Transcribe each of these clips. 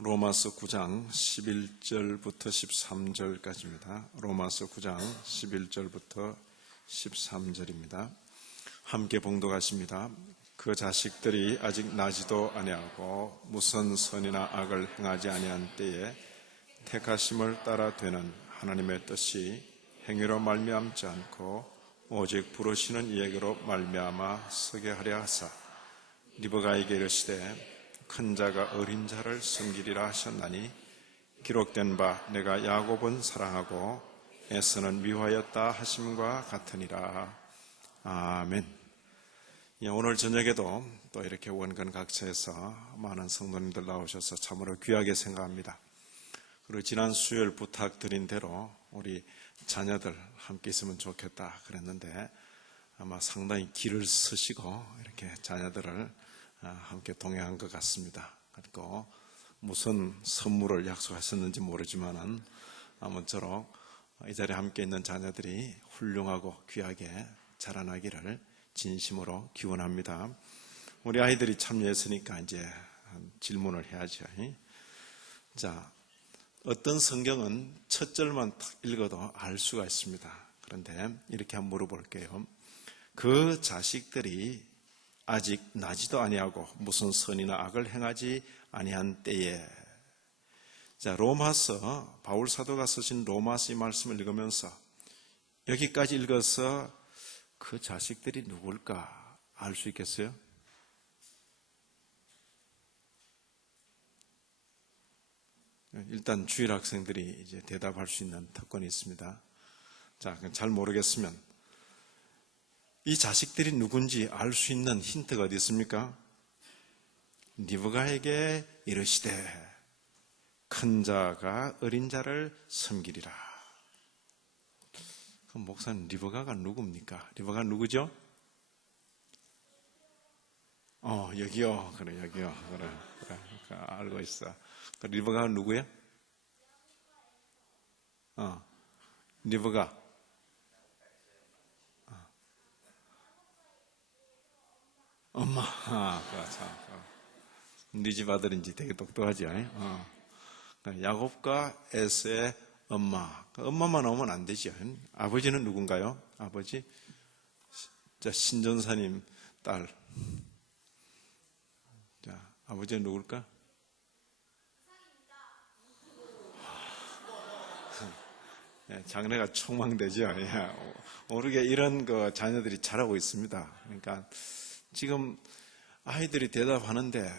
로마서 9장 11절부터 13절까지입니다. 로마서 9장 11절부터 13절입니다. 함께 봉독하십니다. 그 자식들이 아직 나지도 아니하고 무슨 선이나 악을 행하지 아니한 때에 택하심을 따라 되는 하나님의 뜻이 행위로 말미암지 않고 오직 부르시는 이에게로 말미암아 서게 하려 하사 리브가에게 이르시되 큰 자가 어린 자를 섬기리라 하셨나니 기록된 바 내가 야곱은 사랑하고 에서는 미워하였다 하심과 같으니라. 아멘. 오늘 저녁에도 또 이렇게 원근 각처에서 많은 성도님들 나오셔서 참으로 귀하게 생각합니다. 그리고 지난 수요일 부탁드린 대로 우리 자녀들 함께 있으면 좋겠다 그랬는데 아마 상당히 길을 서시고 이렇게 자녀들을 함께 동행한 것 같습니다. 그리고 무슨 선물을 약속하셨는지 모르지만은 아무쪼록 이 자리에 함께 있는 자녀들이 훌륭하고 귀하게 자라나기를 진심으로 기원합니다. 우리 아이들이 참여했으니까 이제 질문을 해야죠. 자, 어떤 성경은 첫 절만 딱 읽어도 알 수가 있습니다. 그런데 이렇게 한번 물어볼게요. 그 자식들이 아직 나지도 아니하고 무슨 선이나 악을 행하지 아니한 때에. 자, 로마서, 바울 사도가 쓰신 로마서 이 말씀을 읽으면서 여기까지 읽어서 그 자식들이 누굴까 알 수 있겠어요? 일단 주일 학생들이 이제 대답할 수 있는 특권이 있습니다. 자, 잘 모르겠으면 이 자식들이 누군지 알 수 있는 힌트가 어디 있습니까? 리브가에게 이르시되 큰 자가 어린 자를 섬기리라. 그럼 목사님, 리브가가 누굽니까? 리브가 누구죠? 여기요. 그래, 여기요. 그래. 알고 있어. 리브가가 누구야? 리브가. 엄마. 네 집 아들인지 되게 똑똑하지? 야곱과 에서의 엄마. 엄마만 오면 안 되죠. 아버지는 누군가요? 아버지? 자, 신전사님 딸. 자, 아버지는 누굴까? 장래가 촉망되죠. 모르게 이런 자녀들이 자라고 있습니다. 그러니까 지금 아이들이 대답하는데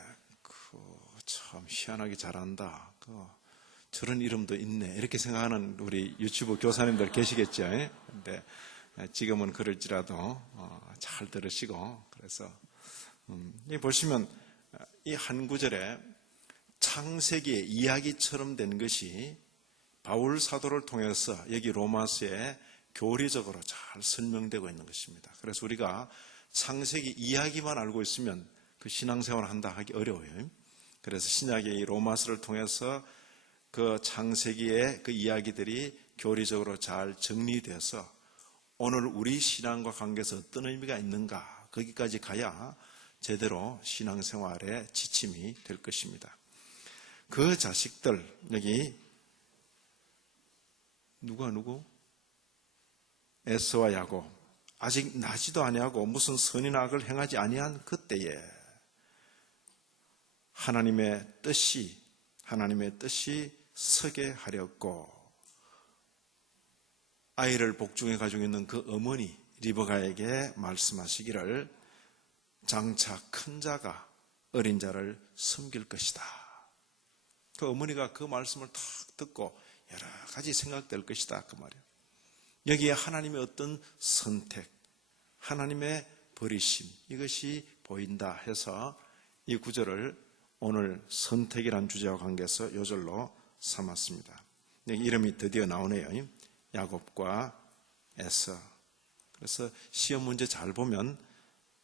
참 희한하게 잘한다. 저런 이름도 있네. 이렇게 생각하는 우리 유튜브 교사님들 계시겠죠. 근데 지금은 그럴지라도 잘 들으시고 그래서 보시면 이 한 구절에 창세기의 이야기처럼 된 것이 바울 사도를 통해서 여기 로마서에 교리적으로 잘 설명되고 있는 것입니다. 그래서 우리가 창세기 이야기만 알고 있으면 그 신앙생활을 한다 하기 어려워요. 그래서 신약의 이 로마서를 통해서 그 창세기의 그 이야기들이 교리적으로 잘 정리돼서 오늘 우리 신앙과 관계에서 어떤 의미가 있는가 거기까지 가야 제대로 신앙생활의 지침이 될 것입니다. 그 자식들 여기 누구? 에서와 야곱 아직 나지도 아니하고 무슨 선이나 악을 행하지 아니한 그때에 하나님의 뜻이 서게 하렸고 아이를 복중에 가지고 있는 그 어머니 리브가에게 말씀하시기를 장차 큰 자가 어린 자를 섬길 것이다. 그 어머니가 그 말씀을 탁 듣고 여러 가지 생각될 것이다 그 말이에요. 여기에 하나님의 어떤 선택, 하나님의 버리심 이것이 보인다 해서 이 구절을 오늘 선택이란 주제와 관계해서 요절로 삼았습니다. 이름이 드디어 나오네요. 야곱과 에서. 그래서 시험 문제 잘 보면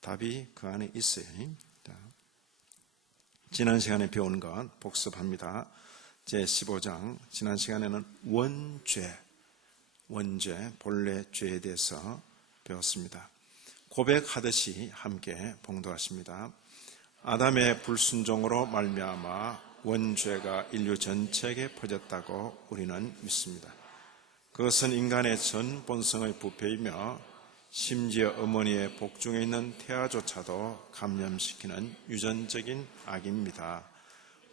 답이 그 안에 있어요. 지난 시간에 배운 것 복습합니다. 제15장 지난 시간에는 원죄, 본래 죄에 대해서 배웠습니다. 고백하듯이 함께 봉독하십니다. 아담의 불순종으로 말미암아 원죄가 인류 전체에게 퍼졌다고 우리는 믿습니다. 그것은 인간의 전 본성의 부패이며 심지어 어머니의 복중에 있는 태아조차도 감염시키는 유전적인 악입니다.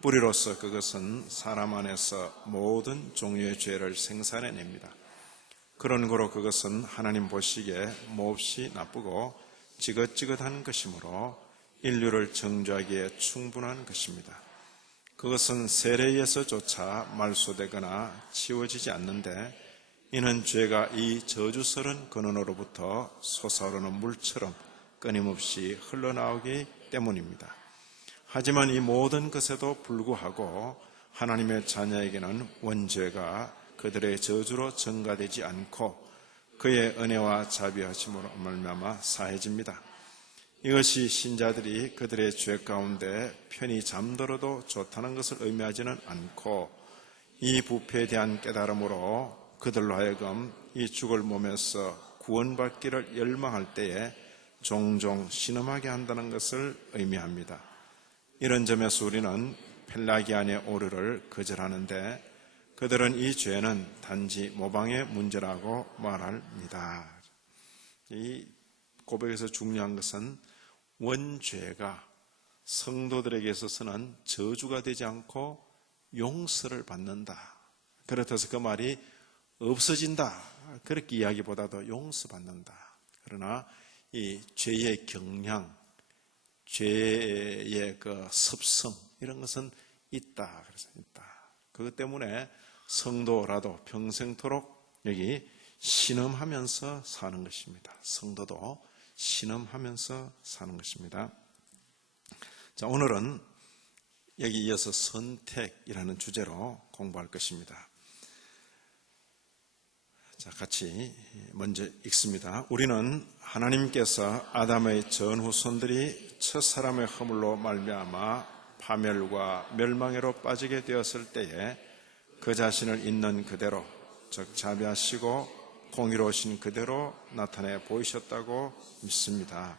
뿌리로서 그것은 사람 안에서 모든 종류의 죄를 생산해냅니다. 그런 거로 그것은 하나님 보시기에 몹시 나쁘고 지긋지긋한 것이므로 인류를 정죄하기에 충분한 것입니다. 그것은 세례에 의해서조차 말소되거나 치워지지 않는데 이는 죄가 이 저주스런 근원으로부터 솟아오르는 물처럼 끊임없이 흘러나오기 때문입니다. 하지만 이 모든 것에도 불구하고 하나님의 자녀에게는 원죄가 그들의 저주로 전가되지 않고 그의 은혜와 자비하심으로 말미암아 사해집니다. 이것이 신자들이 그들의 죄 가운데 편히 잠들어도 좋다는 것을 의미하지는 않고 이 부패에 대한 깨달음으로 그들로 하여금 이 죽을 몸에서 구원받기를 열망할 때에 종종 신음하게 한다는 것을 의미합니다. 이런 점에서 우리는 펠라기안의 오류를 거절하는데 그들은 이 죄는 단지 모방의 문제라고 말합니다. 이 고백에서 중요한 것은 원죄가 성도들에게 있어서는 저주가 되지 않고 용서를 받는다. 그렇다고 그 말이 없어진다. 그렇게 이야기보다도 용서받는다. 그러나 이 죄의 경향, 죄의 그 습성 이런 것은 있다. 그래서 있다. 그것 때문에 성도라도 평생토록 여기 신음하면서 사는 것입니다. 성도도 신음하면서 사는 것입니다. 자, 오늘은 여기 이어서 선택이라는 주제로 공부할 것입니다. 자, 같이 먼저 읽습니다. 우리는 하나님께서 아담의 전후손들이 첫사람의 허물로 말미암아 파멸과 멸망에로 빠지게 되었을 때에 그 자신을 있는 그대로, 즉 자비하시고 공의로우신 그대로 나타내 보이셨다고 믿습니다.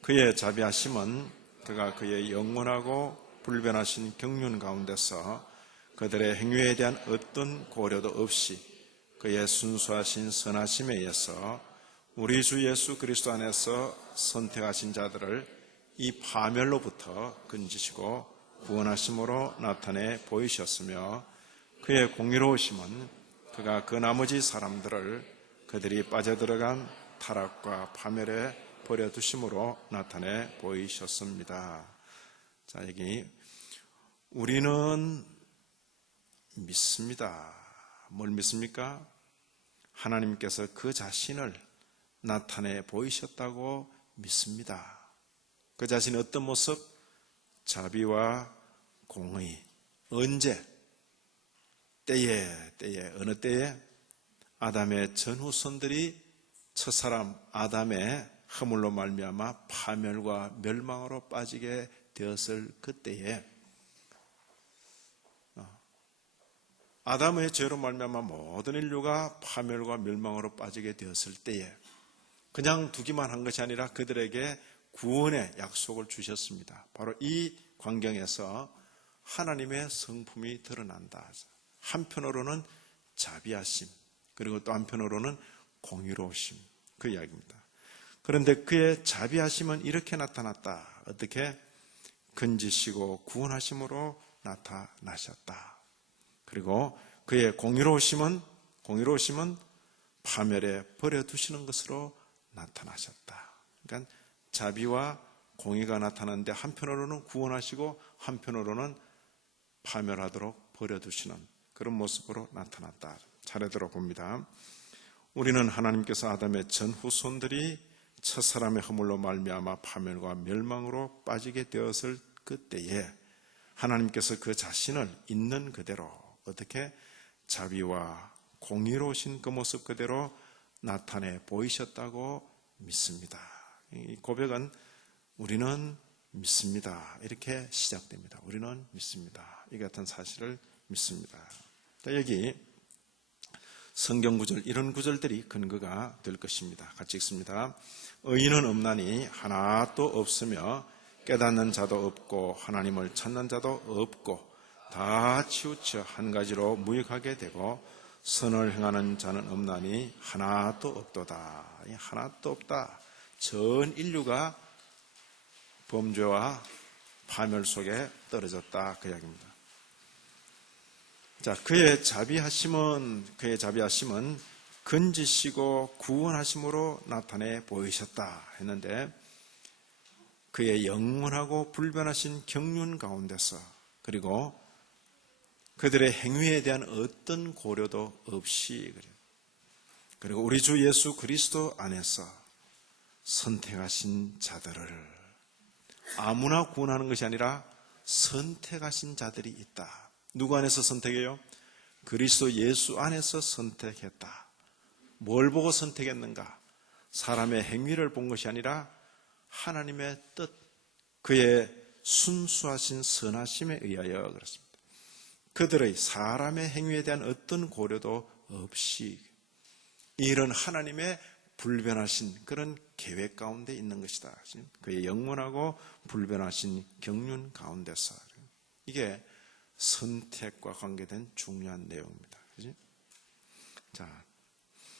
그의 자비하심은 그가 그의 영원하고 불변하신 경륜 가운데서 그들의 행위에 대한 어떤 고려도 없이 그의 순수하신 선하심에 의해서 우리 주 예수 그리스도 안에서 선택하신 자들을 이 파멸로부터 건지시고 구원하심으로 나타내 보이셨으며 그의 공의로우심은 그가 그 나머지 사람들을 그들이 빠져들어간 타락과 파멸에 버려두심으로 나타내 보이셨습니다. 자, 여기 우리는 믿습니다. 뭘 믿습니까? 하나님께서 그 자신을 나타내 보이셨다고 믿습니다. 그 자신의 어떤 모습? 자비와 공의. 언제? 때에, 어느 때에? 아담의 전후손들이 첫사람 아담의 허물로 말미암아 파멸과 멸망으로 빠지게 되었을 그때에 아담의 죄로 말미암아 모든 인류가 파멸과 멸망으로 빠지게 되었을 때에 그냥 두기만 한 것이 아니라 그들에게 구원의 약속을 주셨습니다. 바로 이 광경에서 하나님의 성품이 드러난다. 한편으로는 자비하심, 그리고 또 한편으로는 공의로우심, 그 이야기입니다. 그런데 그의 자비하심은 이렇게 나타났다. 어떻게? 건지시고 구원하심으로 나타나셨다. 그리고 그의 공의로우심은 파멸에 버려두시는 것으로 나타나셨다. 그러니까 자비와 공의가 나타나는데 한편으로는 구원하시고 한편으로는 파멸하도록 버려두시는 그런 모습으로 나타났다. 차례대로 봅니다. 우리는 하나님께서 아담의 전후손들이 첫사람의 허물로 말미암아 파멸과 멸망으로 빠지게 되었을 그때에 하나님께서 그 자신을 있는 그대로 어떻게 자비와 공의로우신 그 모습 그대로 나타내 보이셨다고 믿습니다. 이 고백은 우리는 믿습니다. 이렇게 시작됩니다. 우리는 믿습니다. 이 같은 사실을 믿습니다. 여기 성경 구절, 이런 구절들이 근거가 될 것입니다. 같이 읽습니다. 의인은 없나니 하나도 없으며 깨닫는 자도 없고 하나님을 찾는 자도 없고 다 치우쳐 한 가지로 무익하게 되고 선을 행하는 자는 없나니 하나도 없도다. 하나도 없다. 전 인류가 범죄와 파멸 속에 떨어졌다. 그 이야기입니다. 자, 그의 자비하심은 건지시고 구원하심으로 나타내 보이셨다 했는데 그의 영원하고 불변하신 경륜 가운데서 그리고 그들의 행위에 대한 어떤 고려도 없이 그리고 우리 주 예수 그리스도 안에서 선택하신 자들을 아무나 구원하는 것이 아니라 선택하신 자들이 있다. 누구 안에서 선택해요? 그리스도 예수 안에서 선택했다. 뭘 보고 선택했는가? 사람의 행위를 본 것이 아니라 하나님의 뜻, 그의 순수하신 선하심에 의하여 그렇습니다. 그들의 사람의 행위에 대한 어떤 고려도 없이 이런 하나님의 불변하신 그런 계획 가운데 있는 것이다. 그의 영원하고 불변하신 경륜 가운데서 이게 선택과 관계된 중요한 내용입니다. 그렇지? 자,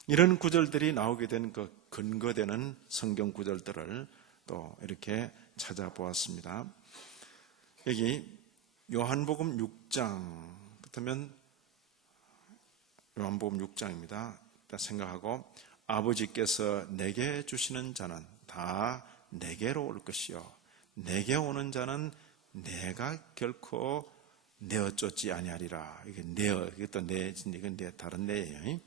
이런 구절들이 나오게 된 그 근거되는 성경 구절들을 또 이렇게 찾아보았습니다. 여기 요한복음 6장 그렇다면 요한복음 6장입니다. 생각하고 아버지께서 내게 주시는 자는 다 내게로 올 것이요 내게 오는 자는 내가 결코 내어 쫓지 아니하리라. 이게 이것도 이건 다른 내예요.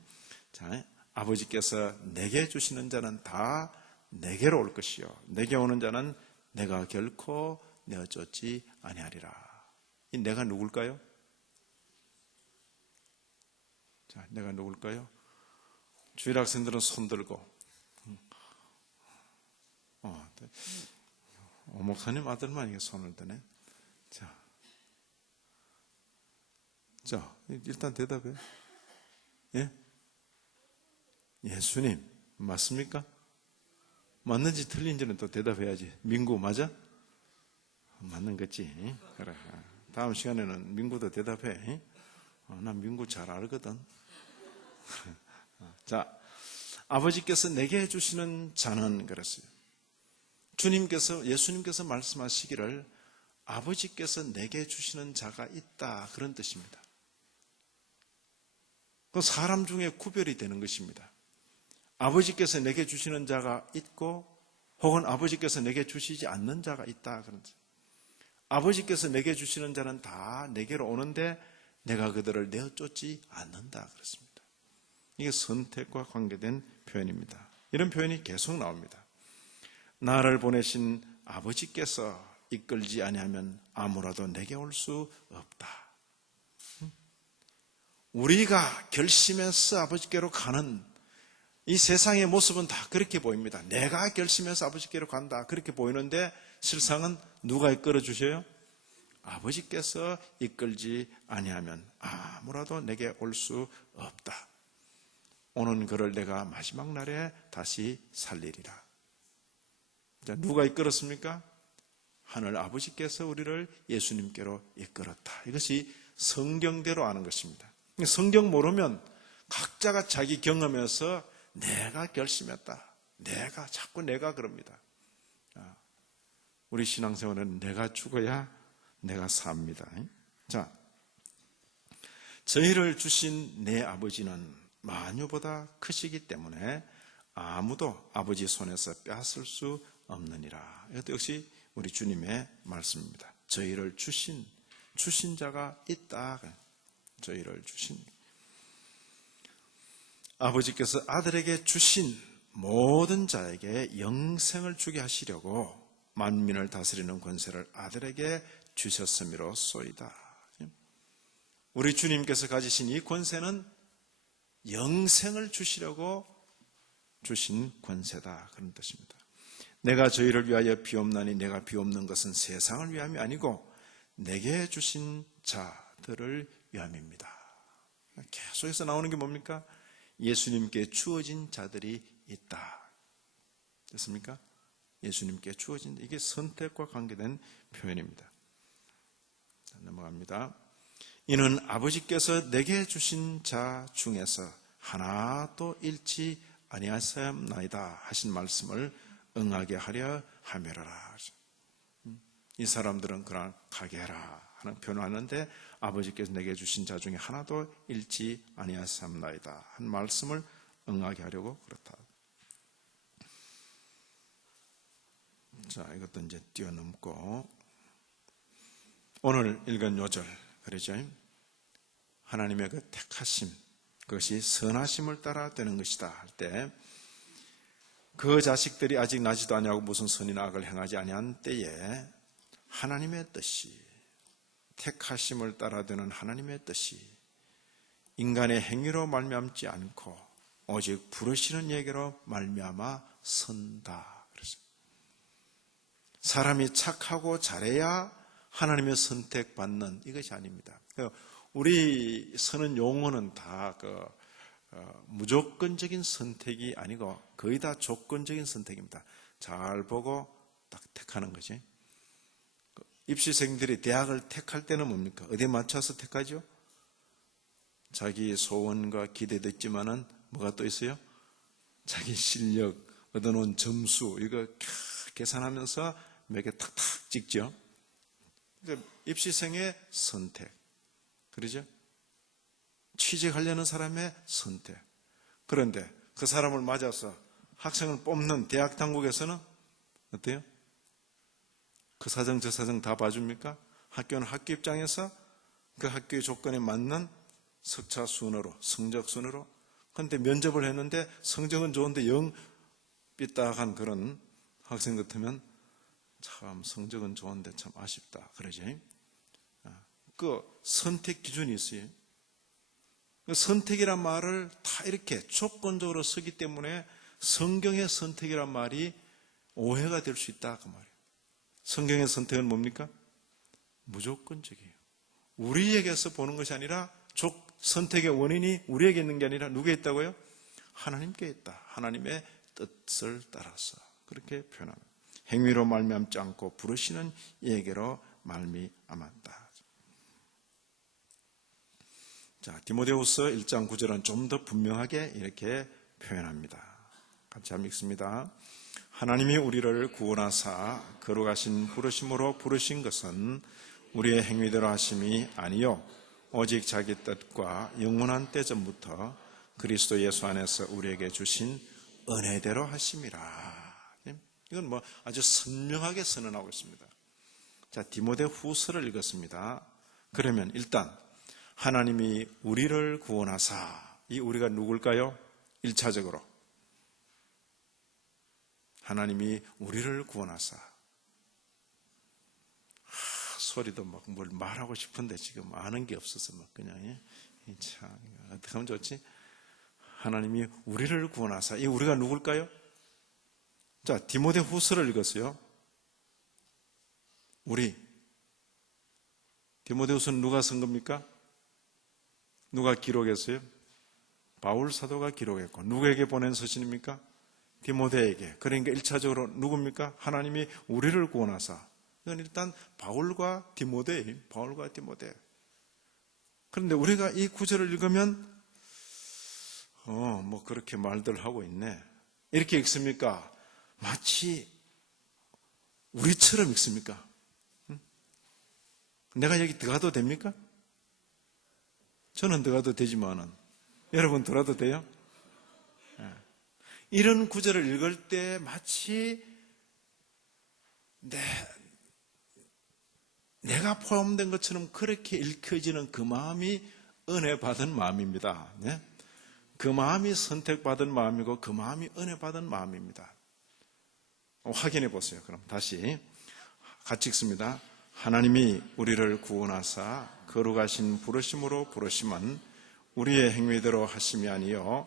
자, 아버지께서 내게 주시는 자는 다 내게로 올 것이요 내게 오는 자는 내가 결코 내어 쫓지 아니하리라. 이 내가 누굴까요? 자, 내가 누굴까요? 주일 학생들은 손 들고 목사님 아들만 이게 손을 드네. 자, 일단 대답해. 예? 예수님 맞습니까? 맞는지 틀린지는 또 대답해야지. 민구 맞아? 맞는 거지. 그래. 다음 시간에는 민구도 대답해. 난 민구 잘 알거든. 자, 아버지께서 내게 해주시는 자는 그랬어요. 예수님께서 말씀하시기를 아버지께서 내게 주시는 자가 있다. 그런 뜻입니다. 그 사람 중에 구별이 되는 것입니다. 아버지께서 내게 주시는 자가 있고 혹은 아버지께서 내게 주시지 않는 자가 있다. 그런 뜻. 아버지께서 내게 주시는 자는 다 내게로 오는데 내가 그들을 내어 쫓지 않는다. 그렇습니다. 이게 선택과 관계된 표현입니다. 이런 표현이 계속 나옵니다. 나를 보내신 아버지께서 이끌지 아니하면 아무라도 내게 올 수 없다. 우리가 결심해서 아버지께로 가는 이 세상의 모습은 다 그렇게 보입니다. 내가 결심해서 아버지께로 간다. 그렇게 보이는데 실상은 누가 이끌어 주셔요? 아버지께서 이끌지 아니하면 아무라도 내게 올 수 없다. 오는 그를 내가 마지막 날에 다시 살리리라. 자, 누가 이끌었습니까? 하늘 아버지께서 우리를 예수님께로 이끌었다. 이것이 성경대로 아는 것입니다. 성경 모르면 각자가 자기 경험에서 내가 결심했다. 자꾸 내가 그럽니다. 우리 신앙생활은 내가 죽어야 내가 삽니다. 자, 저희를 주신 내 아버지는 만유보다 크시기 때문에 아무도 아버지 손에서 빼앗을 수 없느니라. 이것도 역시 우리 주님의 말씀입니다. 저희를 주신 자가 있다. 저희를 주신 아버지께서 아들에게 주신 모든 자에게 영생을 주게 하시려고 만민을 다스리는 권세를 아들에게 주셨음이로소이다. 우리 주님께서 가지신 이 권세는 영생을 주시려고 주신 권세다. 그런 뜻입니다. 내가 저희를 위하여 비옵나니 내가 비옵는 것은 세상을 위함이 아니고 내게 주신 자들을 위함입니다. 계속해서 나오는 게 뭡니까? 예수님께 주어진 자들이 있다. 됐습니까? 예수님께 주어진, 이게 선택과 관계된 표현입니다. 자, 넘어갑니다. 이는 아버지께서 내게 주신 자 중에서 하나도 잃지 아니하사옵나이다 하신 말씀을 응하게 하려 함이로라. 이 사람들은 그러나 가게 해라 하는 표현을 하는데 아버지께서 내게 주신 자 중에 하나도 잃지 아니하사옵나이다 한 말씀을 응하게 하려고 그렇다. 자, 이것도 이제 뛰어넘고 오늘 읽은 요절 그러죠. 하나님의 그 택하심, 그것이 선하심을 따라 되는 것이다 할 때 그 자식들이 아직 나지도 아니하고 무슨 선이나 악을 행하지 아니한 때에 하나님의 뜻이, 택하심을 따라 되는 하나님의 뜻이 인간의 행위로 말미암지 않고 오직 부르시는 얘기로 말미암아 선다. 그래서 사람이 착하고 잘해야 하나님의 선택받는 이것이 아닙니다. 우리 쓰는 용어는 다 무조건적인 선택이 아니고 거의 다 조건적인 선택입니다. 잘 보고 딱 택하는 거지. 입시생들이 대학을 택할 때는 뭡니까? 어디에 맞춰서 택하죠? 자기 소원과 기대도 있지만은 뭐가 또 있어요? 자기 실력, 얻어놓은 점수 이거 계산하면서 몇 개 탁탁 찍죠. 입시생의 선택, 그러죠? 취직하려는 사람의 선택. 그런데 그 사람을 맞아서 학생을 뽑는 대학 당국에서는 어때요? 그 사정 저 사정 다 봐줍니까? 학교는 학교 입장에서 그 학교의 조건에 맞는 석차 순으로, 성적 순으로. 그런데 면접을 했는데 성적은 좋은데 영 삐딱한 그런 학생 같으면 참 성적은 좋은데 참 아쉽다 그러지. 그 선택 기준이 있어요. 그 선택이란 말을 다 이렇게 조건적으로 쓰기 때문에 성경의 선택이란 말이 오해가 될 수 있다 그 말이에요. 성경의 선택은 뭡니까? 무조건적이에요. 우리에게서 보는 것이 아니라 선택의 원인이 우리에게 있는 게 아니라 누구에 있다고요? 하나님께 있다. 하나님의 뜻을 따라서 그렇게 표현합니다. 행위로 말미암지 않고 부르시는 이에게로 말미암았다. 자, 디모데후서 1장 9절은 좀 더 분명하게 이렇게 표현합니다. 같이 한번 읽습니다. 하나님이 우리를 구원하사 거룩하신 부르심으로 부르신 것은 우리의 행위대로 하심이 아니요 오직 자기 뜻과 영원한 때 전부터 그리스도 예수 안에서 우리에게 주신 은혜대로 하심이라. 이건 뭐 아주 선명하게 선언하고 있습니다. 자, 디모데후서를 읽었습니다. 그러면 일단 하나님이 우리를 구원하사, 이 우리가 누굴까요? 1차적으로 하나님이 우리를 구원하사. 소리도 막 뭘 말하고 싶은데 지금 아는 게 없어서 막 그냥 참 어떻게 하면 좋지? 하나님이 우리를 구원하사. 이 우리가 누굴까요? 자, 디모데후서를 읽었어요. 우리 디모데후서는 누가 쓴 겁니까? 누가 기록했어요? 바울 사도가 기록했고 누구에게 보낸 서신입니까? 디모데에게. 그러니까 1차적으로 누굽니까? 하나님이 우리를 구원하사. 이건 일단 바울과 디모데. 그런데 우리가 이 구절을 읽으면 뭐 그렇게 말들 하고 있네. 이렇게 읽습니까? 마치 우리처럼 읽습니까? 내가 여기 들어가도 됩니까? 저는 들어가도 되지만은 여러분 들어가도 돼요? 이런 구절을 읽을 때 마치 내가 포함된 것처럼 그렇게 읽혀지는 그 마음이 은혜 받은 마음입니다. 네? 그 마음이 선택받은 마음이고 그 마음이 은혜 받은 마음입니다. 확인해 보세요. 그럼 다시 같이 읽습니다. 하나님이 우리를 구원하사 거룩하신 부르심으로 부르심은 우리의 행위대로 하심이 아니요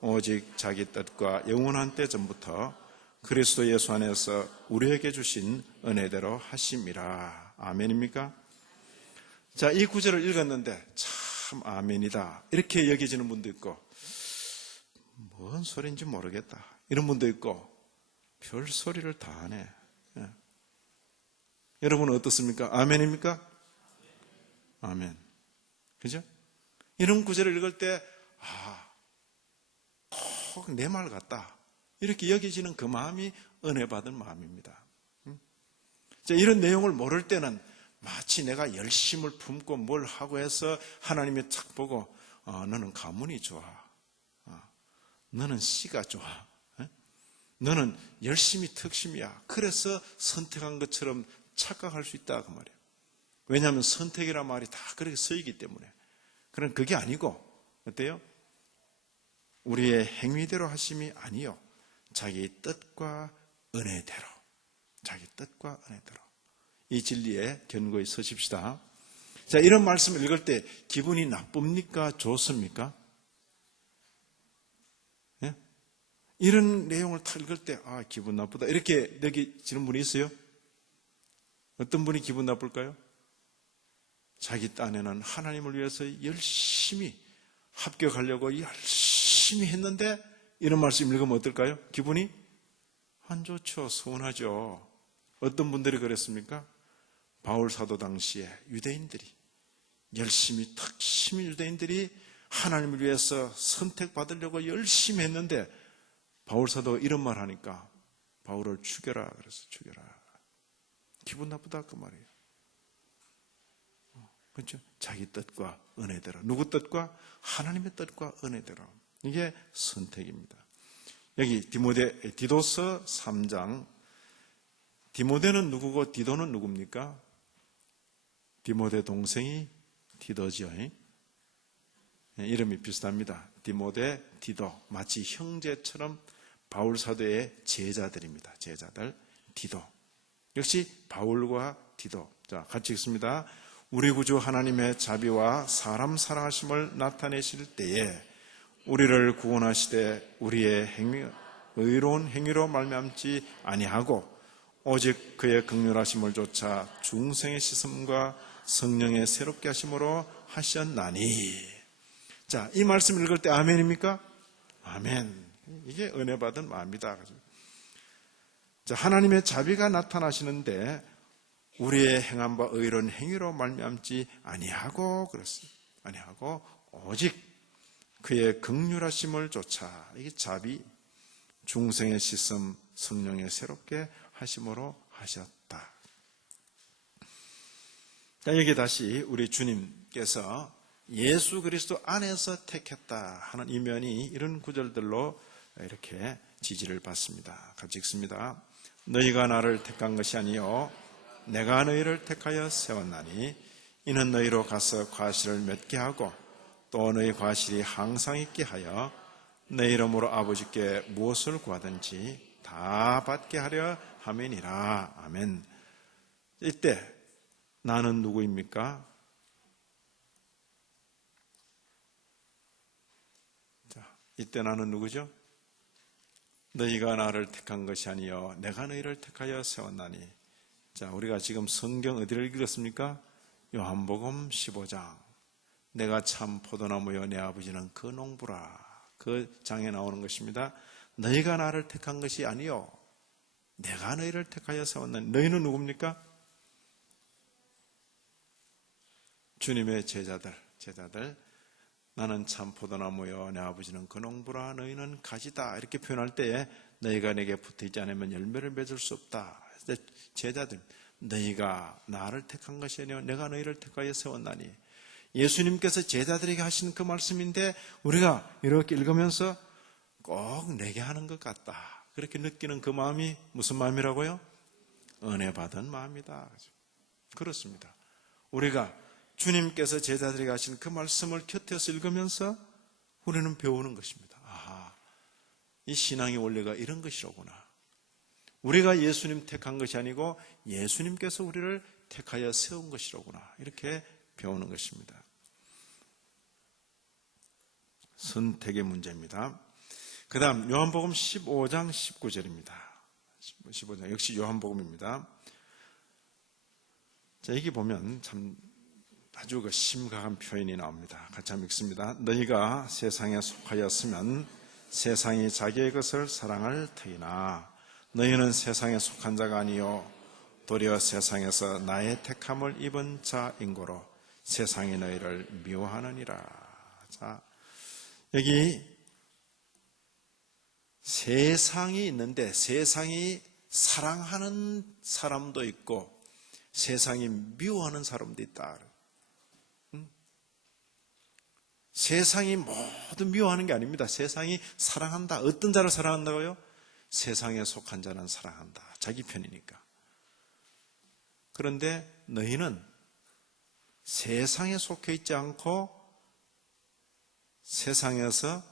오직 자기 뜻과 영원한 때 전부터 그리스도 예수 안에서 우리에게 주신 은혜대로 하심이라. 아멘입니까? 자, 이 구절을 읽었는데 참 아멘이다 이렇게 여겨지는 분도 있고 뭔 소리인지 모르겠다 이런 분도 있고 별 소리를 다 하네. 여러분은 어떻습니까? 아멘입니까? 아멘. 그죠? 이런 구절을 읽을 때, 꼭 내 말 같다. 이렇게 여겨지는 그 마음이 은혜 받은 마음입니다. 자, 이런 내용을 모를 때는 마치 내가 열심을 품고 뭘 하고 해서 하나님이 탁 보고, 너는 가문이 좋아. 너는 씨가 좋아. 너는 열심히 특심이야. 그래서 선택한 것처럼 착각할 수 있다 그 말이에요. 왜냐하면 선택이란 말이 다 그렇게 쓰이기 때문에. 그럼 그게 아니고 어때요? 우리의 행위대로 하심이 아니요, 자기 뜻과 은혜대로, 자기 뜻과 은혜대로 이 진리에 견고히 서십시다. 자, 이런 말씀을 읽을 때 기분이 나쁩니까? 좋습니까? 예? 이런 내용을 다 읽을 때 기분 나쁘다 이렇게 느끼시는 분이 있어요? 어떤 분이 기분 나쁠까요? 자기 딴에는 하나님을 위해서 열심히 합격하려고 열심히 했는데 이런 말씀 읽으면 어떨까요? 기분이 안 좋죠. 서운하죠. 어떤 분들이 그랬습니까? 바울 사도 당시에 유대인들이 열심히 특심히 유대인들이 하나님을 위해서 선택받으려고 열심히 했는데 바울 사도가 이런 말 하니까 바울을 죽여라 그래서 죽여라. 기분 나쁘다 그 말이에요. 그렇죠? 자기 뜻과 은혜대로. 누구 뜻과? 하나님의 뜻과 은혜대로. 이게 선택입니다. 여기 디도서 3장. 디모데는 누구고 디도는 누굽니까? 디모데 동생이 디도죠. 이름이 비슷합니다. 디모데, 디도. 마치 형제처럼 바울 사도의 제자들입니다. 제자들. 디도. 역시 바울과 디도. 자, 같이 읽습니다. 우리 구주 하나님의 자비와 사람 사랑하심을 나타내실 때에 우리를 구원하시되 우리의 의로운 행위로 말미암지 아니하고 오직 그의 긍휼하심을 좇아 중생의 씻음과 성령의 새롭게 하심으로 하셨나니. 자, 이 말씀 읽을 때 아멘입니까? 아멘. 이게 은혜 받은 마음이다. 자, 하나님의 자비가 나타나시는데 우리의 행한 바 의로운 행위로 말미암지 아니하고 그랬어요. 아니하고 오직 그의 긍휼하심을 좇아, 이게 자비, 중생의 씻음, 성령의 새롭게 하심으로 하셨다. 자, 여기 다시 우리 주님께서 예수 그리스도 안에서 택했다 하는 이면이 이런 구절들로 이렇게 지지를 받습니다. 같이 읽습니다. 너희가 나를 택한 것이 아니요 내가 너희를 택하여 세웠나니 이는 너희로 가서 과실을 맺게 하고 또 너희 과실이 항상 있게 하여 내 이름으로 아버지께 무엇을 구하든지 다 받게 하려 함이니라. 아멘. 이때 나는 누구입니까? 자, 이때 나는 누구죠? 너희가 나를 택한 것이 아니요 내가 너희를 택하여 세웠나니. 자, 우리가 지금 성경 어디를 읽었습니까? 요한복음 15장. 내가 참 포도나무여 내 아버지는 그 농부라. 그 장에 나오는 것입니다. 너희가 나를 택한 것이 아니요 내가 너희를 택하여 세웠나니. 너희는 누굽니까? 주님의 제자들. 나는 참 포도나무여 내 아버지는 그 농부라. 너희는 가지다. 이렇게 표현할 때에 너희가 내게 붙어있지 않으면 열매를 맺을 수 없다. 제자들, 너희가 나를 택한 것이 아니요 내가 너희를 택하여 세웠나니. 예수님께서 제자들에게 하신 그 말씀인데 우리가 이렇게 읽으면서 꼭 내게 하는 것 같다 그렇게 느끼는 그 마음이 무슨 마음이라고요? 은혜 받은 마음이다. 그렇습니다. 우리가 주님께서 제자들에게 하신 그 말씀을 곁에서 읽으면서 우리는 배우는 것입니다. 이 신앙의 원리가 이런 것이로구나. 우리가 예수님 택한 것이 아니고 예수님께서 우리를 택하여 세운 것이로구나. 이렇게 배우는 것입니다. 선택의 문제입니다. 그 다음 요한복음 15장 19절입니다. 15장 역시 요한복음입니다. 자, 여기 보면 참 아주 그 심각한 표현이 나옵니다. 같이 한번 읽습니다. 너희가 세상에 속하였으면 세상이 자기의 것을 사랑할 터이나 너희는 세상에 속한 자가 아니요 도리어 세상에서 나의 택함을 입은 자인고로 세상이 너희를 미워하느니라. 자, 여기 세상이 있는데 세상이 사랑하는 사람도 있고 세상이 미워하는 사람도 있다. 세상이 모두 미워하는 게 아닙니다. 세상이 사랑한다. 어떤 자를 사랑한다고요? 세상에 속한 자는 사랑한다. 자기 편이니까. 그런데 너희는 세상에 속해 있지 않고 세상에서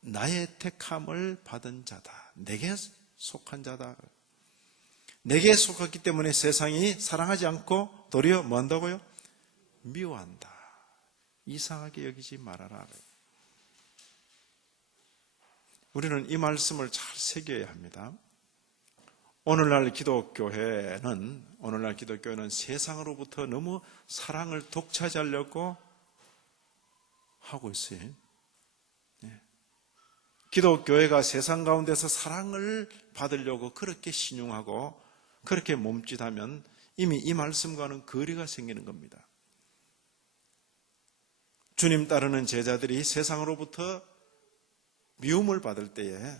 나의 택함을 받은 자다. 내게 속한 자다. 내게 속했기 때문에 세상이 사랑하지 않고 도리어 뭐 한다고요? 미워한다. 이상하게 여기지 말아라. 우리는 이 말씀을 잘 새겨야 합니다. 오늘날 기독교회는 세상으로부터 너무 사랑을 독차지하려고 하고 있어요. 기독교회가 세상 가운데서 사랑을 받으려고 그렇게 신용하고 그렇게 몸짓하면 이미 이 말씀과는 거리가 생기는 겁니다. 주님 따르는 제자들이 세상으로부터 미움을 받을 때에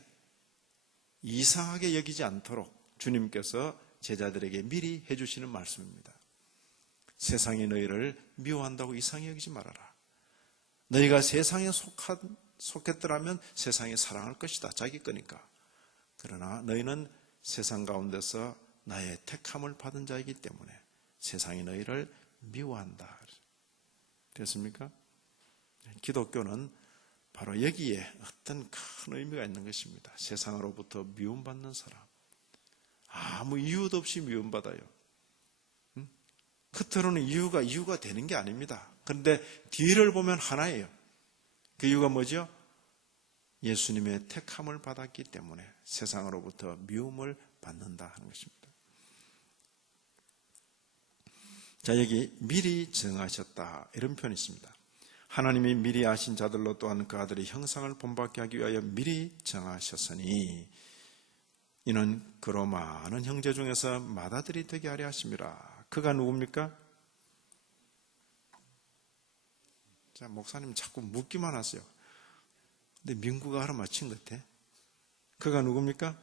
이상하게 여기지 않도록 주님께서 제자들에게 미리 해주시는 말씀입니다. 세상이 너희를 미워한다고 이상하게 여기지 말아라. 너희가 세상에 속했더라면 세상이 사랑할 것이다. 자기 거니까. 그러나 너희는 세상 가운데서 나의 택함을 받은 자이기 때문에 세상이 너희를 미워한다. 됐습니까? 기독교는 바로 여기에 어떤 큰 의미가 있는 것입니다. 세상으로부터 미움받는 사람. 아무 이유도 없이 미움받아요. 겉으로는 이유가 되는 게 아닙니다. 그런데 뒤를 보면 하나예요. 그 이유가 뭐죠? 예수님의 택함을 받았기 때문에 세상으로부터 미움을 받는다 하는 것입니다. 자, 여기 미리 정하셨다 이런 표현이 있습니다. 하나님이 미리 아신 자들로 또한 그 아들의 형상을 본받게 하기 위하여 미리 정하셨으니 이는 그로 많은 형제 중에서 맏아들이 되게 하려 하심이라. 그가 누굽니까? 자, 목사님 자꾸 묻기만 하세요. 근데 민구가 하루 마친 것 같아. 그가 누굽니까?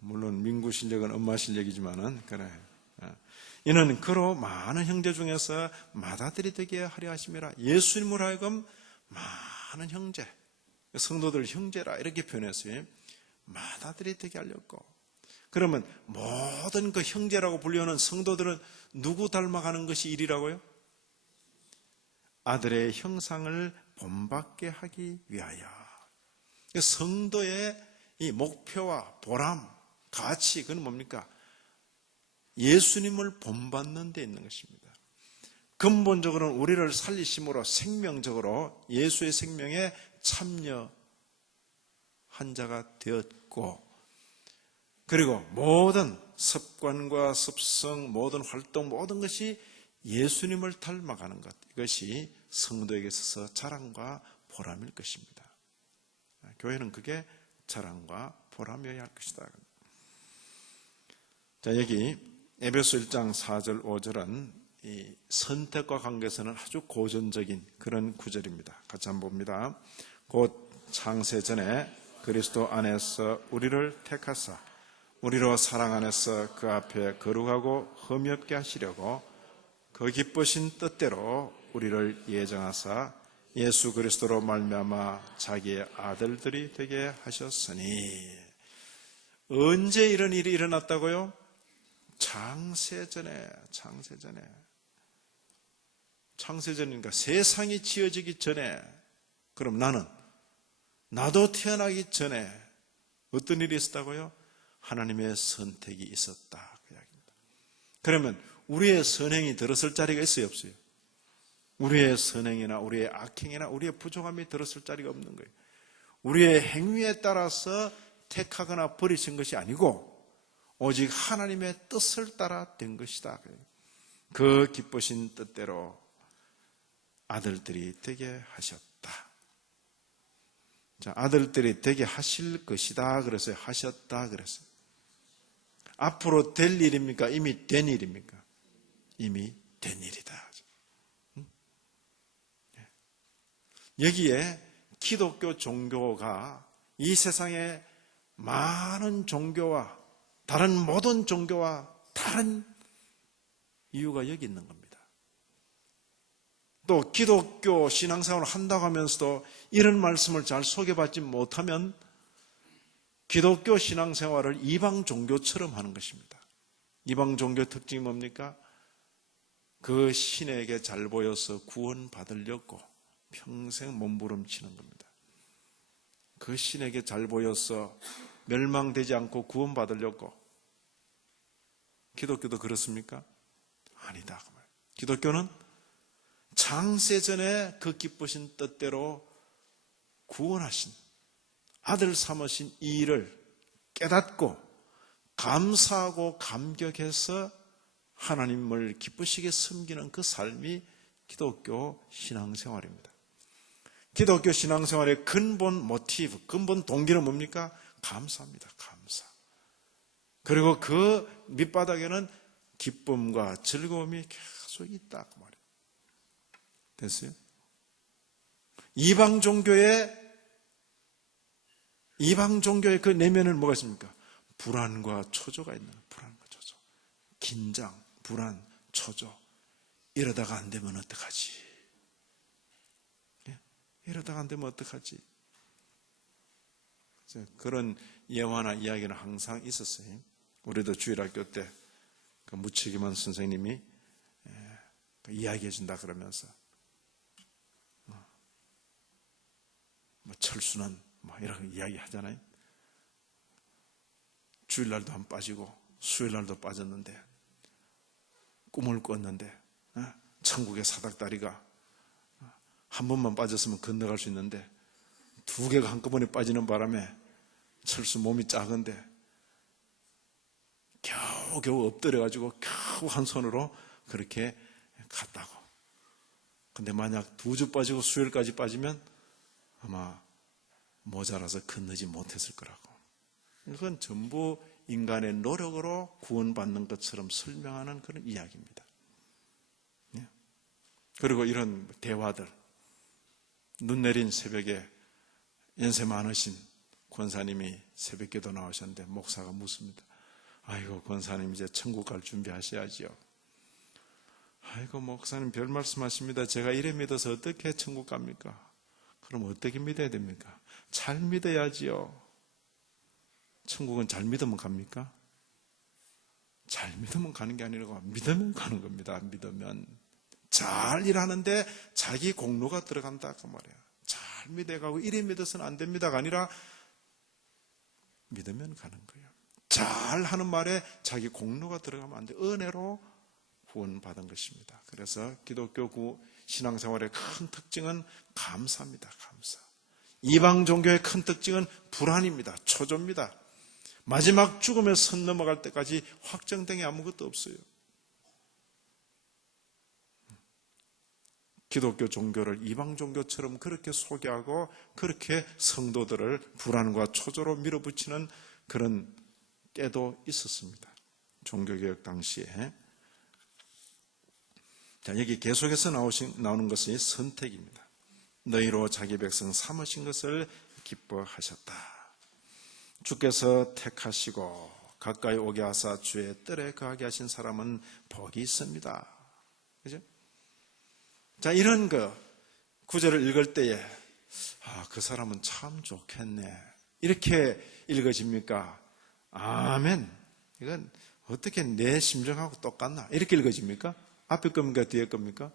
물론 민구 실력은 엄마 실력이지만은 그래. 이는 그로 많은 형제 중에서 맏아들이 되게 하려 하심이라. 예수님으로 하여금 많은 형제, 성도들 형제라 이렇게 표현했어요. 맏아들이 되게 하려고. 그러면 모든 그 형제라고 불리는 성도들은 누구 닮아가는 것이 일이라고요? 아들의 형상을 본받게 하기 위하여. 성도의 이 목표와 보람, 가치, 그건 뭡니까? 예수님을 본받는 데 있는 것입니다. 근본적으로는 우리를 살리심으로 생명적으로 예수의 생명에 참여한 자가 되었고, 그리고 모든 습관과 습성, 모든 활동, 모든 것이 예수님을 닮아가는 것, 이것이 성도에게 있어서 자랑과 보람일 것입니다. 교회는 그게 자랑과 보람이어야 할 것이다. 자, 여기 에베소 1장 4절 5절은 이 선택과 관계에서는 아주 고전적인 그런 구절입니다. 같이 한번 봅니다. 곧 창세 전에 그리스도 안에서 우리를 택하사 우리로 사랑 안에서 그 앞에 거룩하고 흠이 없게 하시려고 그 기쁘신 뜻대로 우리를 예정하사 예수 그리스도로 말미암아 자기의 아들들이 되게 하셨으니. 언제 이런 일이 일어났다고요? 창세전에. 창세전이니까 세상이 지어지기 전에. 그럼 나도 태어나기 전에 어떤 일이 있었다고요? 하나님의 선택이 있었다 그 이야기입니다. 그러면 우리의 선행이 들었을 자리가 있어요, 없어요? 우리의 선행이나 우리의 악행이나 우리의 부족함이 들었을 자리가 없는 거예요. 우리의 행위에 따라서 택하거나 버리신 것이 아니고 오직 하나님의 뜻을 따라 된 것이다. 그 기쁘신 뜻대로 아들들이 되게 하셨다. 자, 아들들이 되게 하실 것이다 그랬어요. 하셨다 그랬어요. 앞으로 될 일입니까? 이미 된 일입니까? 이미 된 일이다. 여기에 기독교 종교가 이 세상의 많은 종교와 다른 모든 종교와 다른 이유가 여기 있는 겁니다. 또 기독교 신앙생활을 한다고 하면서도 이런 말씀을 잘 소개받지 못하면 기독교 신앙생활을 이방 종교처럼 하는 것입니다. 이방 종교의 특징이 뭡니까? 그 신에게 잘 보여서 구원받으려고 평생 몸부림치는 겁니다. 그 신에게 잘 보여서 멸망되지 않고 구원받으려고. 기독교도 그렇습니까? 아니다. 기독교는 창세전에 그 기쁘신 뜻대로 구원하신 아들 삼으신 이 일을 깨닫고 감사하고 감격해서 하나님을 기쁘시게 섬기는 그 삶이 기독교 신앙생활입니다. 기독교 신앙생활의 근본 모티브, 근본 동기는 뭡니까? 감사입니다. 감사. 그리고 그 밑바닥에는 기쁨과 즐거움이 계속 있다. 그 말이에요. 됐어요? 이방 종교의 그 내면은 뭐가 있습니까? 불안과 초조가 있는 거예요. 불안과 초조. 긴장, 불안, 초조. 이러다가 안 되면 어떡하지? 이러다가 안 되면 어떡하지? 그런 예화나 이야기는 항상 있었어요. 우리도 주일학교 때 그 무책임한 선생님이 이야기해 준다 그러면서 뭐 철수는 뭐 이런 이야기 하잖아요. 주일날도 안 빠지고 수요일날도 빠졌는데 꿈을 꿨는데 천국의 사닥다리가 한 번만 빠졌으면 건너갈 수 있는데 두 개가 한꺼번에 빠지는 철수 몸이 작은데 겨우 엎드려가지고 겨우 한 손으로 그렇게 갔다고. 근데 만약 두 주 빠지고 수요일까지 빠지면 아마 모자라서 건너지 못했을 거라고. 이건 전부 인간의 노력으로 구원받는 것처럼 설명하는 그런 이야기입니다. 그리고 이런 대화들, 눈 내린 새벽에 연세 많으신 권사님이 새벽기도 나오셨는데 목사가 묻습니다. 아이고 권사님 이제 천국 갈 준비하셔야지요. 아이고 목사님 별 말씀하십니다. 제가 이래 믿어서 어떻게 천국 갑니까? 그럼 어떻게 믿어야 됩니까? 잘 믿어야지요. 천국은 잘 믿으면 갑니까? 잘 믿으면 가는 게 아니라고 믿으면 가는 겁니다. 믿으면 잘 일하는데 자기 공로가 들어간다 그 말이야. 잘 믿어가고 이래 믿어서는 안 됩니다가 아니라 믿으면 가는 거예요. 잘 하는 말에 자기 공로가 들어가면 안 돼. 은혜로 구원받은 것입니다. 그래서 기독교 신앙생활의 큰 특징은 감사입니다. 감사. 이방 종교의 큰 특징은 불안입니다. 초조입니다. 마지막 죽음의 선 넘어갈 때까지 확정된 게 아무것도 없어요. 기독교 종교를 이방 종교처럼 그렇게 소개하고 그렇게 성도들을 불안과 초조로 밀어붙이는 그런 때도 있었습니다. 종교개혁 당시에. 자, 여기 계속해서 나오는 것이 선택입니다. 너희로 자기 백성 삼으신 것을 기뻐하셨다. 주께서 택하시고 가까이 오게 하사 주의 뜰에 거하게 하신 사람은 복이 있습니다. 그죠? 자, 이런 구절을 읽을 때에 그 사람은 참 좋겠네. 이렇게 읽어집니까? 아멘. 이건 어떻게 내 심정하고 똑같나? 이렇게 읽어집니까? 앞에 겁니까? 뒤에 겁니까?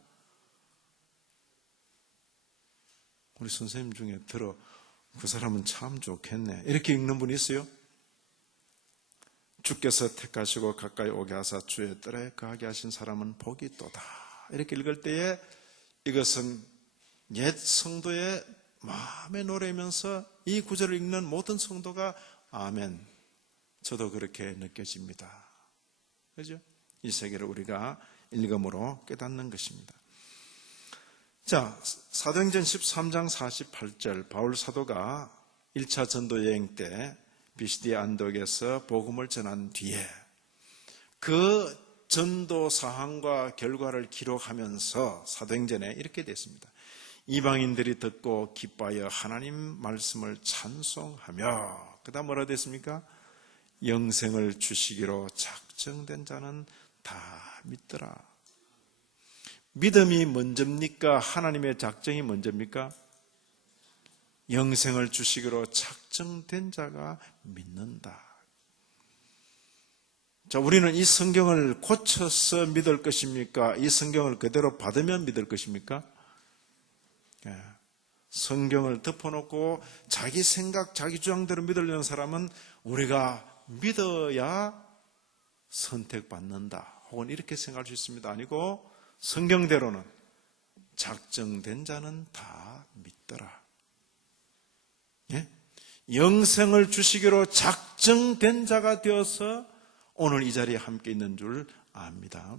우리 선생님 중에 그 사람은 참 좋겠네. 이렇게 읽는 분이 있어요? 주께서 택하시고 가까이 오게 하사 주의 뜰에 거하게 하신 사람은 복이 있도다. 이렇게 읽을 때에 이것은 옛 성도의 마음의 노래이면서 이 구절을 읽는 모든 성도가 아멘. 저도 그렇게 느껴집니다. 그죠? 이 세계를 우리가 읽음으로 깨닫는 것입니다. 자, 사도행전 13장 48절 바울 사도가 1차 전도 여행 때 비시디아 안독에서 복음을 전한 뒤에 그 전도 사항과 결과를 기록하면서 사도행전에 이렇게 됐습니다. 이방인들이 듣고 기뻐하여 하나님 말씀을 찬송하며, 그 다음 뭐라 됐습니까? 영생을 주시기로 작정된 자는 다 믿더라. 믿음이 먼저입니까? 하나님의 작정이 먼저입니까? 영생을 주시기로 작정된 자가 믿는다. 자, 우리는 이 성경을 고쳐서 믿을 것입니까? 이 성경을 그대로 받으면 믿을 것입니까? 성경을 덮어놓고 자기 생각, 자기 주장대로 믿으려는 사람은 우리가 믿어야 선택받는다, 혹은 이렇게 생각할 수 있습니다. 아니고 성경대로는 작정된 자는 다 믿더라. 예? 영생을 주시기로 작정된 자가 되어서 오늘 이 자리에 함께 있는 줄 압니다.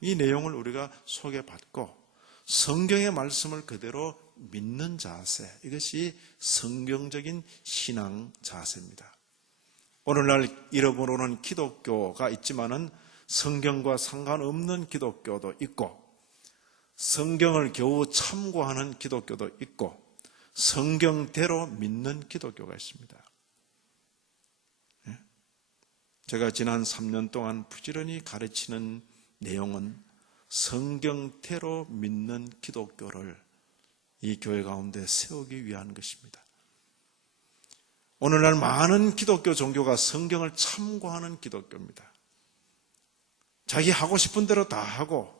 이 내용을 우리가 소개받고 성경의 말씀을 그대로 믿는 자세, 이것이 성경적인 신앙 자세입니다. 오늘날 잃어버리는 기독교가 있지만은 성경과 상관없는 기독교도 있고, 성경을 겨우 참고하는 기독교도 있고, 성경대로 믿는 기독교가 있습니다. 제가 지난 3년 동안 부지런히 가르치는 내용은 성경대로 믿는 기독교를 이 교회 가운데 세우기 위한 것입니다. 오늘날 많은 기독교 종교가 성경을 참고하는 기독교입니다. 자기 하고 싶은 대로 다 하고,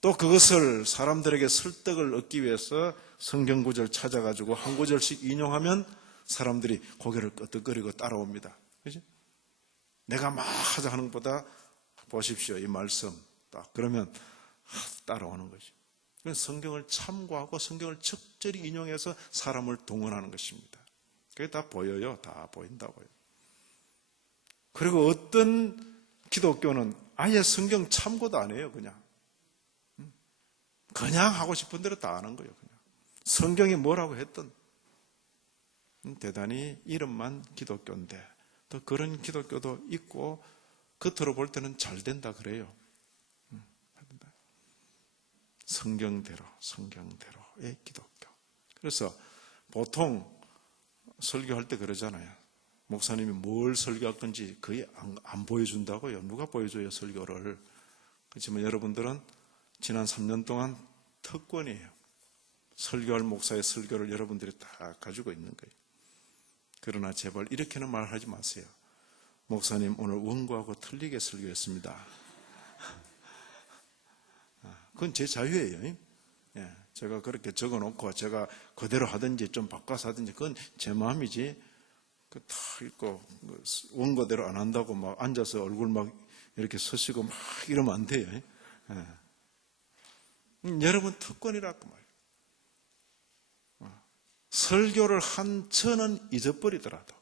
또 그것을 사람들에게 설득을 얻기 위해서 성경 구절 찾아가지고 한 구절씩 인용하면 사람들이 고개를 끄덕거리고 따라옵니다. 그렇지? 내가 막 하자 하는 것보다 보십시오, 이 말씀 딱 그러면 따라오는 거죠. 성경을 참고하고 성경을 적절히 인용해서 사람을 동원하는 것입니다. 그게 다 보여요. 다 보인다고요. 그리고 어떤 기독교는 아예 성경 참고도 안 해요. 그냥 하고 싶은 대로 다 하는 거예요. 그냥 성경이 뭐라고 했든. 대단히 이름만 기독교인데 또 그런 기독교도 있고, 겉으로 볼 때는 잘 된다 그래요. 성경대로의 기독교. 그래서 보통 설교할 때 그러잖아요. 목사님이 뭘 설교할 건지 거의 안 보여준다고요. 누가 보여줘요, 설교를. 그렇지만 여러분들은 지난 3년 동안 특권이에요. 설교할 목사의 설교를 여러분들이 다 가지고 있는 거예요. 그러나 제발 이렇게는 말하지 마세요. 목사님 오늘 원고하고 틀리게 설교했습니다. 그건 제 자유예요. 제가 그렇게 적어놓고 제가 그대로 하든지 좀 바꿔서 하든지 그건 제 마음이지. 다 읽고 원고대로 안 한다고 막 앉아서 얼굴 막 이렇게 서시고 막 이러면 안 돼요. 여러분 특권이라고 말이에요. 설교를 한 저는 잊어버리더라도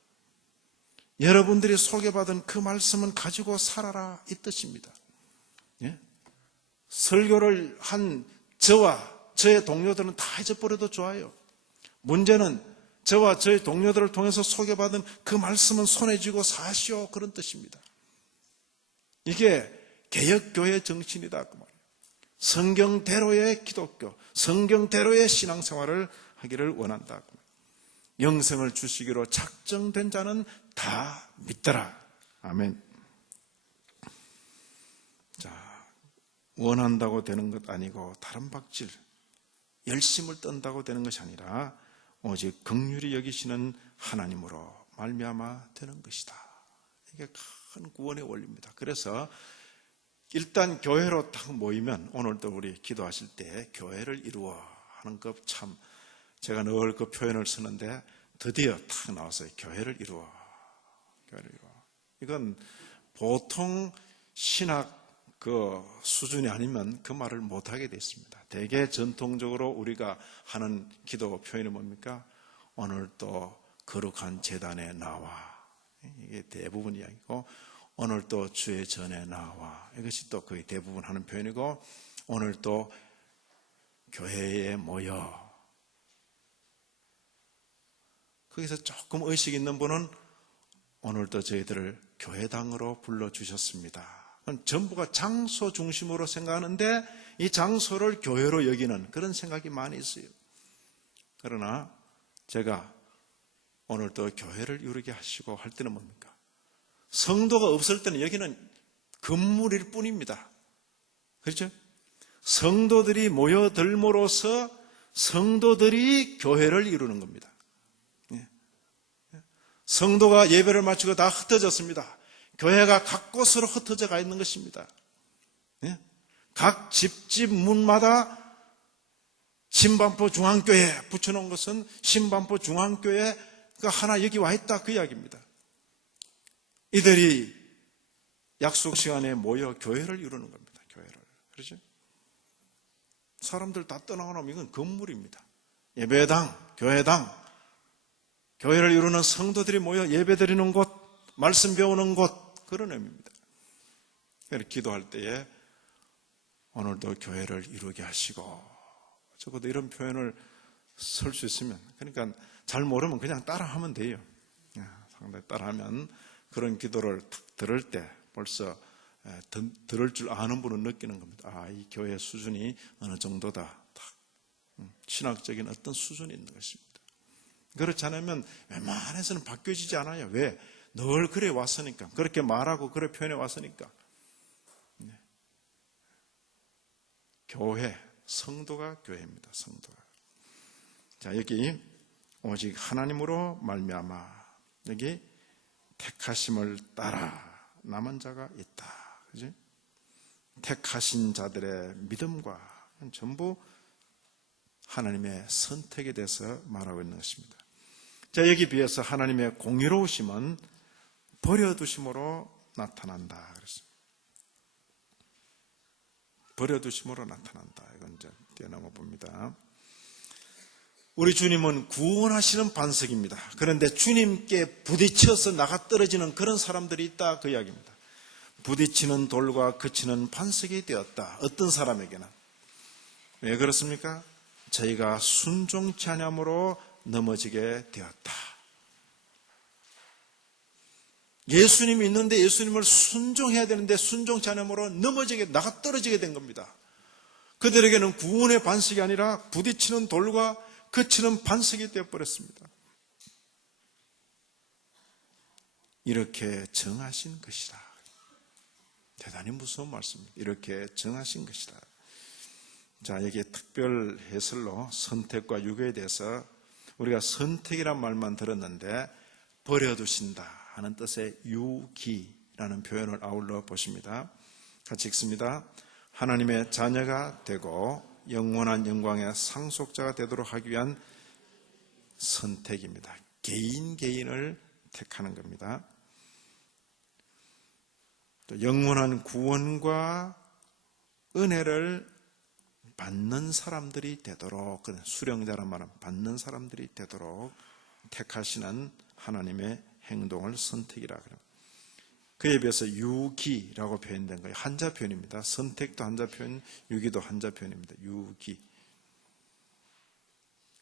여러분들이 소개받은 그 말씀은 가지고 살아라, 이 뜻입니다. 설교를 한 저와 저의 동료들은 다 잊어버려도 좋아요. 문제는 저와 저의 동료들을 통해서 소개받은 그 말씀은 손에 쥐고 사시오, 그런 뜻입니다. 이게 개혁교회 정신이다 그 말이에요. 성경대로의 기독교, 성경대로의 신앙생활을 하기를 원한다. 영생을 주시기로 작정된 자는 다 믿더라. 아멘. 자, 원한다고 되는 것 아니고 다른 박질, 열심을 떤다고 되는 것이 아니라 오직 긍휼히 여기시는 하나님으로 말미암아 되는 것이다. 이게 큰 구원의 원리입니다. 그래서 일단 교회로 딱 모이면, 오늘도 우리 기도하실 때 교회를 이루어 하는 것, 참 제가 늘 그 표현을 쓰는데 드디어 딱 나왔어요. 교회를 이루어. 이건 보통 신학 그 수준이 아니면 그 말을 못하게 됐습니다. 대개 전통적으로 우리가 하는 기도 표현이 뭡니까? 오늘 또 거룩한 제단에 나와. 이게 대부분 이야기고, 오늘 또 주의 전에 나와. 이것이 또 거의 대부분 하는 표현이고, 오늘 또 교회에 모여. 거기서 조금 의식 있는 분은 오늘도 저희들을 교회당으로 불러주셨습니다. 전부가 장소 중심으로 생각하는데 이 장소를 교회로 여기는 그런 생각이 많이 있어요. 그러나 제가 오늘도 교회를 이루게 하시고 할 때는 뭡니까? 성도가 없을 때는 여기는 건물일 뿐입니다. 그렇죠? 성도들이 모여들므로써 성도들이 교회를 이루는 겁니다. 성도가 예배를 마치고 다 흩어졌습니다. 교회가 각 곳으로 흩어져 가 있는 것입니다. 각 집집 문마다 신반포 중앙교회 붙여놓은 것은 신반포 중앙교회가 하나 여기 와 있다 그 이야기입니다. 이들이 약속 시간에 모여 교회를 이루는 겁니다. 교회를. 그렇죠? 사람들 다 떠나고 나면 이건 건물입니다. 예배당, 교회당, 교회를 이루는 성도들이 모여 예배드리는 곳, 말씀 배우는 곳, 그런 의미입니다. 그래서 기도할 때에 오늘도 교회를 이루게 하시고, 적어도 이런 표현을 쓸 수 있으면, 그러니까 잘 모르면 그냥 따라하면 돼요. 상당히 따라하면 그런 기도를 탁 들을 때 벌써 들을 줄 아는 분은 느끼는 겁니다. 아, 이 교회 수준이 어느 정도다. 신학적인 어떤 수준이 있는 것입니다. 그렇지 않으면 웬만해서는 바뀌어지지 않아요. 왜? 늘 그래 왔으니까. 그렇게 말하고 그래 표현해 왔으니까. 교회, 성도가 교회입니다. 성도가. 자, 여기 오직 하나님으로 말미암아 여기 택하심을 따라 남은 자가 있다. 그지? 택하신 자들의 믿음과 전부 하나님의 선택에 대해서 말하고 있는 것입니다. 자, 여기 비해서 하나님의 공의로우심은 버려두심으로 나타난다. 그랬습니다. 버려두심으로 나타난다. 이건 이제 뛰어넘어 봅니다. 우리 주님은 구원하시는 반석입니다. 그런데 주님께 부딪혀서 나가 떨어지는 그런 사람들이 있다. 그 이야기입니다. 부딪히는 돌과 그치는 반석이 되었다. 어떤 사람에게는. 왜 그렇습니까? 저희가 순종치 않음으로 넘어지게 되었다. 예수님이 있는데 예수님을 순종해야 되는데 순종치 않음으로 넘어지게 나가 떨어지게 된 겁니다. 그들에게는 구원의 반석이 아니라 부딪히는 돌과 그치는 반석이 되어버렸습니다. 이렇게 정하신 것이다. 대단히 무서운 말씀입니다. 이렇게 정하신 것이다. 자, 여기에 특별 해설로 선택과 유교에 대해서 우리가 선택이란 말만 들었는데 버려두신다 하는 뜻의 유기라는 표현을 아울러 보십니다. 같이 읽습니다. 하나님의 자녀가 되고 영원한 영광의 상속자가 되도록 하기 위한 선택입니다. 개인을 택하는 겁니다. 또 영원한 구원과 은혜를 받는 사람들이 되도록, 수령자란 말은 받는 사람들이 되도록 택하시는 하나님의 행동을 선택이라 그래요. 그에 비해서 유기라고 표현된 거예요. 한자 표현입니다. 선택도 한자 표현, 유기도 한자 표현입니다. 유기.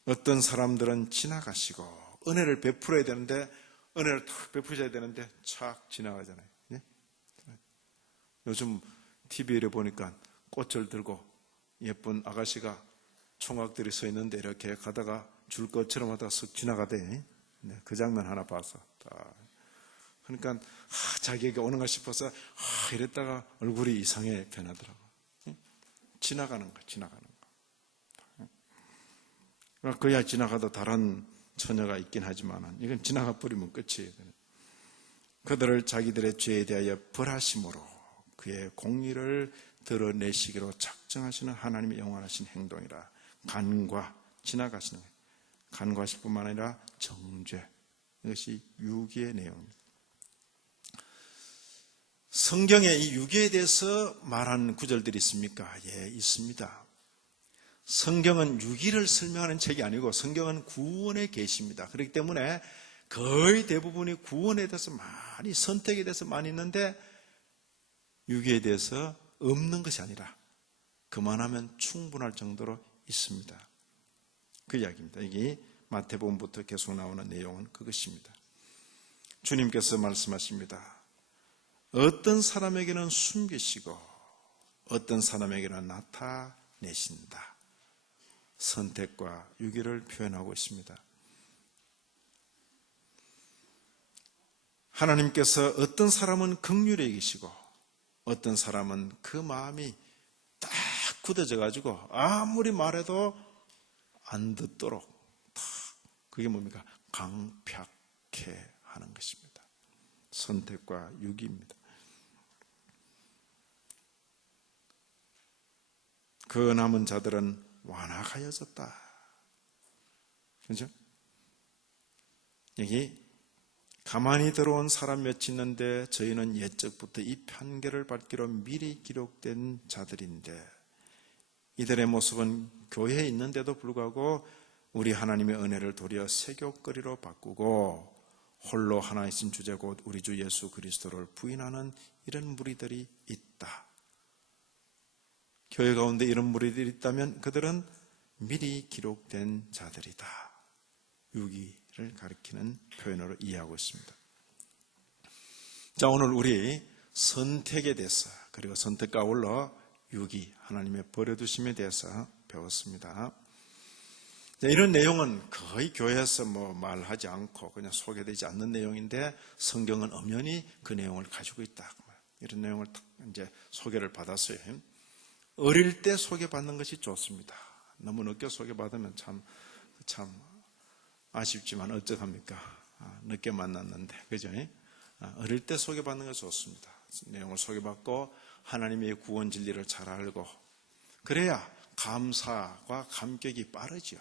어떤 사람들은 지나가시고 은혜를 베풀어야 되는데 은혜를 탁 베푸셔야 되는데 착 지나가잖아요. 예? 요즘 TV에 보니까 꽃을 들고 예쁜 아가씨가 총각들이 서 있는데 이렇게 가다가 줄 것처럼 하다가 쓱 지나가대. 네, 그 장면 하나 봐서. 그러니까 자기에게 오는가 싶어서 이랬다가 얼굴이 이상하게 변하더라고. 지나가는 거. 그야 지나가도 다른 처녀가 있긴 하지만 이건 지나가 버리면 끝이에요. 그들을 자기들의 죄에 대하여 벌하심으로 그의 공의를 드러내시기로 작정하시는 하나님의 영원하신 행동이라. 간과 지나가시는 거예요. 간과하실 뿐만 아니라 정죄. 이것이 유기의 내용입니다. 성경에 이 유기에 대해서 말한 구절들이 있습니까? 예, 있습니다. 성경은 유기를 설명하는 책이 아니고 성경은 구원의 계시입니다. 그렇기 때문에 거의 대부분이 구원에 대해서 많이, 선택에 대해서 많이 있는데 유기에 대해서 없는 것이 아니라 그만하면 충분할 정도로 있습니다. 그 이야기입니다. 이게 마태복음부터 계속 나오는 내용은 그것입니다. 주님께서 말씀하십니다. 어떤 사람에게는 숨기시고 어떤 사람에게는 나타내신다. 선택과 유기를 표현하고 있습니다. 하나님께서 어떤 사람은 긍휼히 여기시고 어떤 사람은 그 마음이 딱 굳어져 가지고 아무리 말해도 안 듣도록 딱 그게 뭡니까? 강팍해 하는 것입니다. 선택과 유기입니다. 그 남은 자들은 완악하여졌다. 그렇죠? 여기 가만히 들어온 사람 몇이 있는데 저희는 옛적부터 이 판결을 받기로 미리 기록된 자들인데 이들의 모습은 교회에 있는데도 불구하고 우리 하나님의 은혜를 도리어 세교거리로 바꾸고 홀로 하나이신 주제 곧 우리 주 예수 그리스도를 부인하는 이런 무리들이 있다. 교회 가운데 이런 무리들이 있다면 그들은 미리 기록된 자들이다. 유기를 가리키는 표현으로 이해하고 있습니다. 자, 오늘 우리 선택에 대해서 그리고 선택과 아울러 유기, 하나님의 버려두심에 대해서 배웠습니다. 자, 이런 내용은 거의 교회에서 말하지 않고 그냥 소개되지 않는 내용인데 성경은 엄연히 그 내용을 가지고 있다. 이런 내용을 이제 소개를 받았어요. 어릴 때 소개받는 것이 좋습니다. 너무 늦게 소개받으면 참 아쉽지만 어쩌합니까? 늦게 만났는데, 그죠? 어릴 때 소개받는 것이 좋습니다. 내용을 소개받고 하나님의 구원 진리를 잘 알고 그래야 감사와 감격이 빠르죠.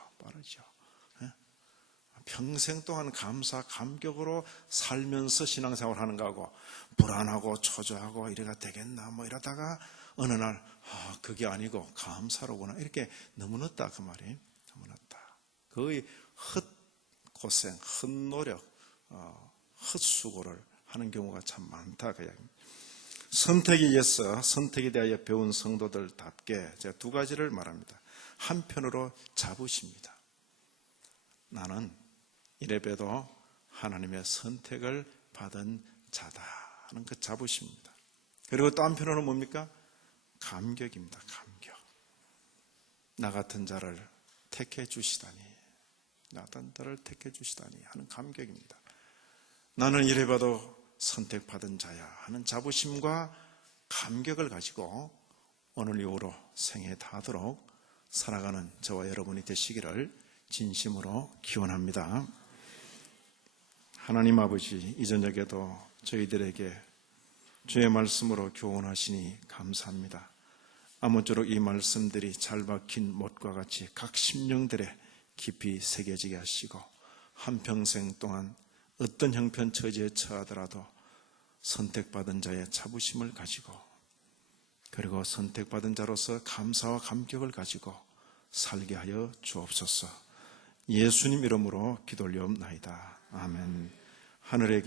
평생 동안 감사, 감격으로 살면서 신앙생활 하는 거하고 불안하고 초조하고 이래가 되겠나 이러다가 어느 날 그게 아니고 감사로구나 이렇게 너무 늦다 그 말이 너무 늦다. 거의 헛고생, 헛노력, 헛수고를 하는 경우가 참 많다 그 이야기입니다. 선택에 의해서 선택에 대하여 배운 성도들답게 제가 두 가지를 말합니다. 한편으로 자부심입니다. 나는 이래봬도 하나님의 선택을 받은 자다 하는 그 자부심입니다. 그리고 또 한편으로는 뭡니까? 감격입니다. 감격. 나 같은 자를 택해 주시다니, 나 같은 자를 택해 주시다니 하는 감격입니다. 나는 이래봐도 선택받은 자야 하는 자부심과 감격을 가지고 오늘 이후로 생애 다하도록 살아가는 저와 여러분이 되시기를 진심으로 기원합니다. 하나님 아버지, 이 저녁에도 저희들에게 주의 말씀으로 교훈하시니 감사합니다. 아무쪼록 이 말씀들이 잘 박힌 못과 같이 각 심령들에 깊이 새겨지게 하시고 한평생 동안 어떤 형편처지에 처하더라도 선택받은 자의 자부심을 가지고 그리고 선택받은 자로서 감사와 감격을 가지고 살게 하여 주옵소서. 예수님 이름으로 기도 올리옵나이다. 아멘. 하늘에